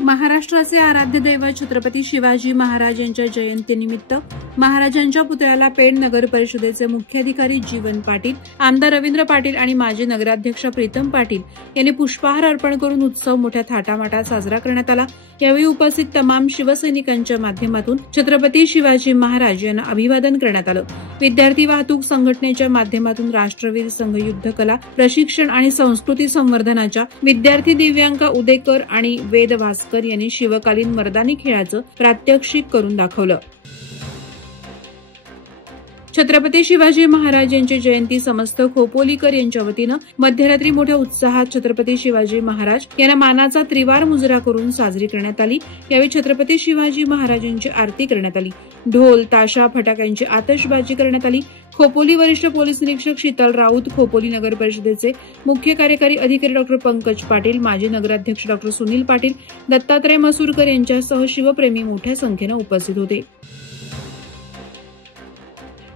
महाराष्ट्राचे आराध्य दैवत छत्रपती शिवाजी महाराज यांच्या जयंतीनिमित्त महाराजांच्या पुतळ्याला पेण नगर परिषदेचे मुख्याधिकारी जीवन पाटील, आमदार रवींद्र पाटील आणि माजी नगराध्यक्ष प्रीतम पाटील यांनी पुष्पहार अर्पण करून उत्सव मोठ्या थाटामाटात साजरा करण्यात आला। यावेळी उपस्थित तमाम शिवसैनिकांच्या माध्यमातून छत्रपती शिवाजी महाराज यांना अभिवादन करण्यात आलं। विद्यार्थी वाहतूक संघटनेच्या माध्यमातून राष्ट्रवीर संघ युद्ध कला प्रशिक्षण आणि संस्कृती संवर्धनाच्या विद्यार्थी दिव्यांका उदेकर आणि वेद भास्कर यांनी शिवकालीन मर्दानी खेळाचं प्रात्यक्षिक करून दाखवलं। छत्रपती शिवाजी महाराज यांची जयंती समस्त खोपोलीकर यांच्या वतीनं मध्यरात्री मोठ्या उत्साहात छत्रपती शिवाजी महाराज यांना मानाचा त्रिवार मुजरा करून साजरी करण्यात आली। यावेळी छत्रपती शिवाजी महाराजांची आरती करण्यात आली। ढोल ताशा फटाक्यांची आतषबाजी करण्यात आली। खोपोली वरिष्ठ पोलीस निरीक्षक शीतल राऊत, खोपोली नगर परिषदेचे मुख्य कार्यकारी अधिकारी डॉ पंकज पाटील, माजी नगराध्यक्ष डॉ सुनील पाटील, दत्तात्रय मसूरकर यांच्यासह शिवप्रेमी मोठ्या संख्येने उपस्थित होते।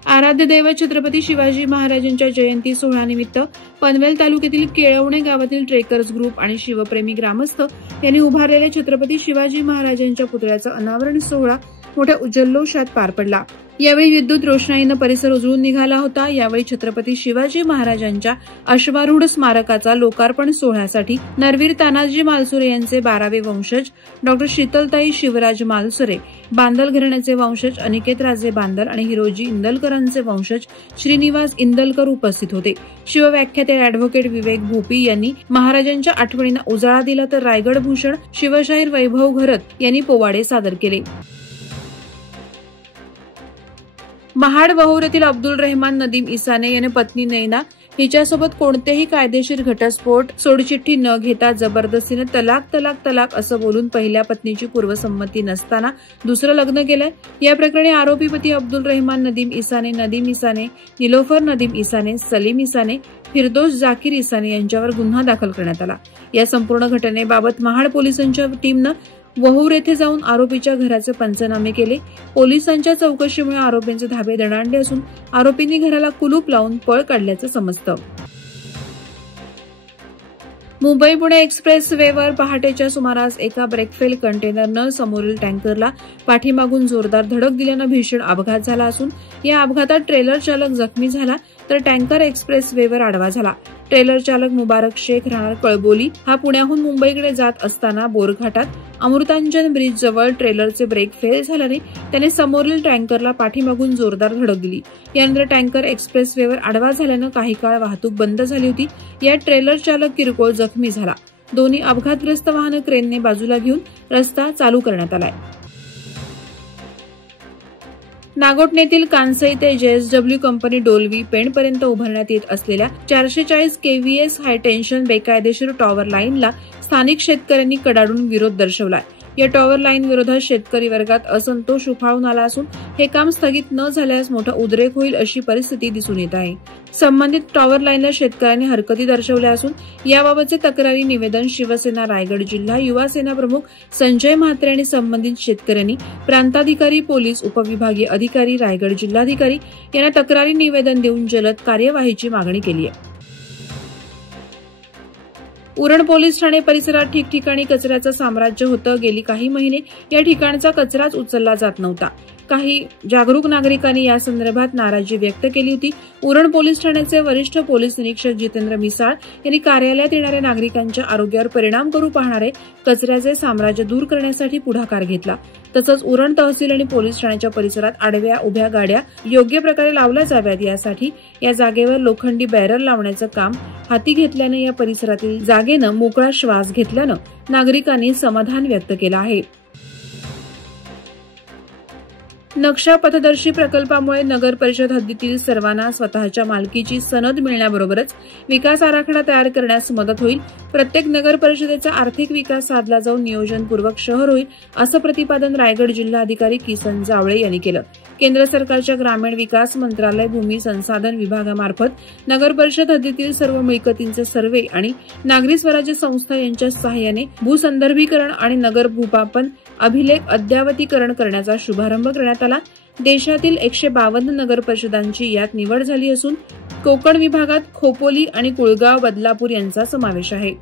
आराध्य दैवत छत्रपती शिवाजी महाराजांच्या जयंती सोहळ्यानिमित्त पनवेल तालुक्यातील केळवणे गावातील ट्रेकर्स ग्रुप आणि शिवप्रेमी ग्रामस्थ यांनी उभारलेल्या छत्रपती शिवाजी महाराजांच्या पुतळ्याचा अनावरण सोहळा मोठ्या जल्लोषात पार पडला। यावेळी विद्युत रोषणाईनं परिसर उजळून निघाला होता। यावेळी छत्रपती शिवाजी महाराजांच्या अश्वारूढ स्मारकाचा लोकार्पण सोहळ्यासाठी नरवीर तानाजी मालसुरे यांचे 12वे वंशज डॉ शीतलताई शिवराज मालसुरे, बांदल घराण्याचे वंशज अनिकेतराजे बांदल आणि हिरोजी इंदलकरांचे वंशज श्रीनिवास इंदलकर उपस्थित होते। शिवव्याख्याते अॅडव्होकेट विवेक भोपी यांनी महाराजांच्या आठवणींना उजाळा दिला, तर रायगड भूषण शिवशाहीर वैभव घरत यांनी पोवाडे सादर केले। महाड वहूर येथील अब्दुल रहमान नदीम इसाने याने पत्नी नैना हिच्यासोबत कोणतेही कायदेशीर घटस्फोट सोडचिठ्ठी न घेता जबरदस्तीने तलाक तलाक तलाक असं बोलून पहिल्या पत्नीची पूर्वसंमती नसताना दुसरं लग्न केलंय। या प्रकरणी आरोपी पती अब्दुल रहमान नदीम इसाने, निलोफर नदीम इसाने, सलीम इसाने, फिरदोस जाकीर इसाने यांच्यावर गुन्हा दाखल करण्यात आला। या संपूर्ण घटनेबाबत महाड पोलिसांच्या टीमनं वहूर येथे जाऊन आरोपीच्या घराचे पंचनामे केले। पोलिसांच्या चौकशीमुळे आरोपींचे धाबे दणाणले असून आरोपींनी घराला कुलूप लावून पळ काढल्याचं समजतं। मुंबई पुणे एक्सप्रेस वेवर पहाटेच्या सुमारास एका ब्रेकफेल कंटेनरनं समोरील टँकरला पाठीमागून जोरदार धडक दिल्यानं भीषण अपघात झाला असून या अपघातात ट्रेलर चालक जखमी झाला, तर टँकर एक्सप्रेस वेवर आडवा झाला। ट्रेलर चालक मुबारक शेख राहणार कळबोली हा पुण्याहून मुंबईकडे जात असताना बोरघाटात अमृतांजन ब्रिज जवळ ट्रेलरचे ब्रेक फेल झाल्याने त्याने समोरील टँकरला पाठीमागून जोरदार धडक दिली। यानंतर टँकर एक्सप्रेस वेवर आडवा झाल्यानं काही काळ वाहतूक बंद झाली होती। यात ट्रेलर चालक किरकोळ जखमी झाला। दोन्ही अपघातग्रस्त वाहनं क्रेनने बाजूला घेऊन रस्ता चालू करण्यात आलाय। नागोठणेतील कांसई ते JSW कंपनी डोलवी पेणपर्यंत उभारण्यात येत असलेल्या 440 kVS हायटेन्शन बेकायदेशीर टॉवर लाईनला स्थानिक शेतकऱ्यांनी कडाडून विरोध दर्शवलाय। या टॉवर लाईन विरोधात शेतकरी वर्गात असंतोष उफाळून आला असून हे काम स्थगित न झाल्यास मोठा उद्रेक होईल अशी परिस्थिती दिसून येत आहे। संबंधित टॉवर लाईनला शेतकऱ्यांनी हरकती दर्शवल्या असून याबाबतचे तक्रारी निवेदन शिवसेना रायगड जिल्हा युवा सेना प्रमुख संजय म्हात्रे आणि संबंधित शेतकऱ्यांनी प्रांताधिकारी, पोलीस उपविभागीय अधिकारी, रायगड जिल्हाधिकारी यांना तक्रारी निवेदन देऊन जलद कार्यवाहीची मागणी केली आहे। उरण पोलीस ठाणे परिसरात ठिकठिकाणी कचऱ्याचं साम्राज्य होतं। गेली काही महिने या ठिकाणचा कचराच उचलला जात नव्हता। काही जागरूक नागरिकांनी या संदर्भात नाराजी व्यक्त केली होती। उरण पोलीस ठाण्याचे वरिष्ठ पोलीस निरीक्षक जितेंद्र मिसाळ यांनी कार्यालयात येणाऱ्या नागरिकांच्या आरोग्यावर परिणाम करू पाहणारे कचऱ्याचे साम्राज्य दूर करण्यासाठी पुढाकार घेतला। तसंच उरण तहसील आणि पोलीस ठाण्याच्या परिसरात आडव्या उभ्या गाड्या योग्य प्रकारे लावल्या जाव्यात यासाठी या जागेवर लोखंडी बॅरल लावण्याचं काम हाती घेतल्यानं या परिसरातील जागेनं मोकळा श्वास घेतल्यानं नागरिकांनी समाधान व्यक्त केलं आहे। नक्षा पथदर्शी प्रकल्पामुळे नगर परिषद हद्दीतील सर्वांना स्वतःच्या मालकीची सनद मिळण्याबरोबरच विकास आराखडा तयार करण्यास मदत होईल। प्रत्येक नगर परिषदेचा आर्थिक विकास साधला जाऊन नियोजनपूर्वक शहर होईल असं प्रतिपादन रायगड जिल्हाधिकारी किसन जावळे यांनी केलं। केंद्र सरकारच्या ग्रामीण विकास मंत्रालय भूमी संसाधन विभागामार्फत नगर परिषद हद्दीतील सर्व मिळकतींचे सर्व्हे आणि नागरी स्वराज्य संस्था यांच्या सहाय्याने भूसंदर्भीकरण आणि नगर भूमापन अभिलेख अद्ययावतीकरण करण्याचा शुभारंभ करण्यात आला। देशातील 152 नगर परिषदांची यात निवड झाली असून कोकण विभागात खोपोली आणि कुळगाव, बदलापूर यांचा समावेश आहे।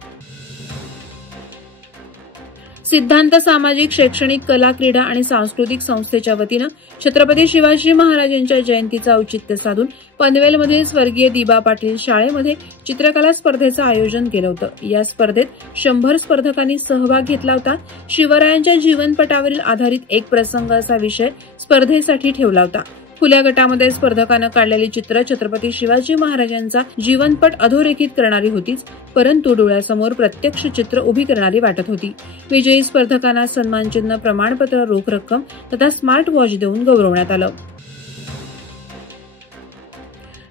सिद्धांत सामाजिक, शैक्षणिक, कला, क्रीडा आणि सांस्कृतिक संस्थेच्या वतीनं छत्रपती शिवाजी महाराजांच्या जयंतीचं औचित्य साधून पनवेलमधील स्वर्गीय दिबा पाटील शाळेमध्ये चित्रकला स्पर्धेचं आयोजन केलं होतं। या स्पर्धेत 100 स्पर्धकांनी सहभाग घेतला होता। शिवरायांच्या जीवनपटावरील आधारित एक प्रसंग असा विषय स्पर्धेसाठी ठेवला होता। खुल्या गटामध्ये स्पर्धकांना काढलेली चित्र छत्रपती शिवाजी महाराजांचा जीवनपट अधोरेखित करणारी होतीच, परंतु डोळ्यासमोर प्रत्यक्ष चित्र उभी करणारी वाटत होती। विजयी स्पर्धकांना सन्मानचिन्ह, प्रमाणपत्र, रोख रक्कम तथा स्मार्ट वॉच देऊन गौरवण्यात आलं।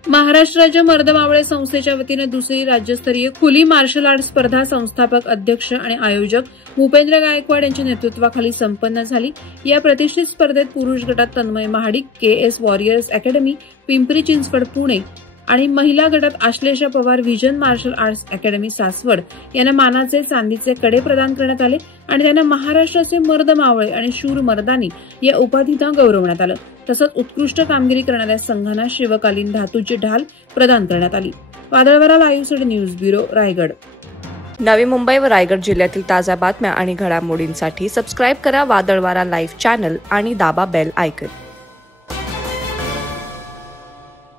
महाराष्ट्र राज्य मर्दमावळे संस्थेच्या वतीने दुसरी राज्यस्तरीय खुली मार्शल आर्ट स्पर्धा संस्थापक, अध्यक्ष आणि आयोजक भूपेंद्र गायकवाड यांच्या नेतृत्वाखाली संपन्न झाली। या प्रतिष्ठित स्पर्धेत पुरुष गटात Tanmay Mahadik, KS warriors academy, Pimpri Chinchwad, Pune आणि महिला गटात Ashlesha Pawar, vision martial arts academy, Saswad यांना मानाचे चांदीचे कडे प्रदान करण्यात आले आणि त्यांना महाराष्ट्राचे मर्द मावळे आणि शूर मर्दानी या उपाधीनं गौरवण्यात आलं। तसंच उत्कृष्ट कामगिरी करणाऱ्या संघांना शिवकालीन धातूची ढाल प्रदान करण्यात आली। वादळवारा live news bureau, Raigad. Navi Mumbai व रायगड जिल्ह्यातील ताज्या बातम्या आणि घडामोडींसाठी सबस्क्राईब करा वादळवारा लाईव्ह चॅनल आणि दाबा बेल आयकॉन।